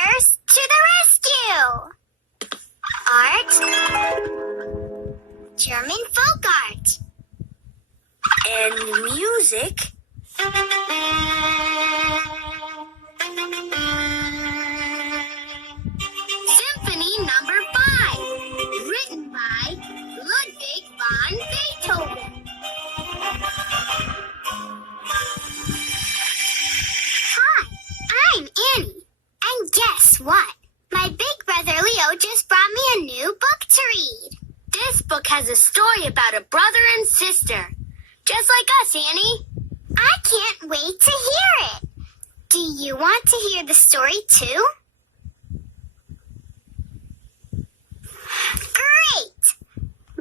Sisters to the rescue! Art, German folk art, and music. Symphony Number 5, written by Ludwig van Beethoven. Hi, I'm Annie. And guess what? My big brother Leo just brought me a new book to read. This book has a story about a brother and sister. Just like us, Annie. I can't wait to hear it. Do you want to hear the story too? Great!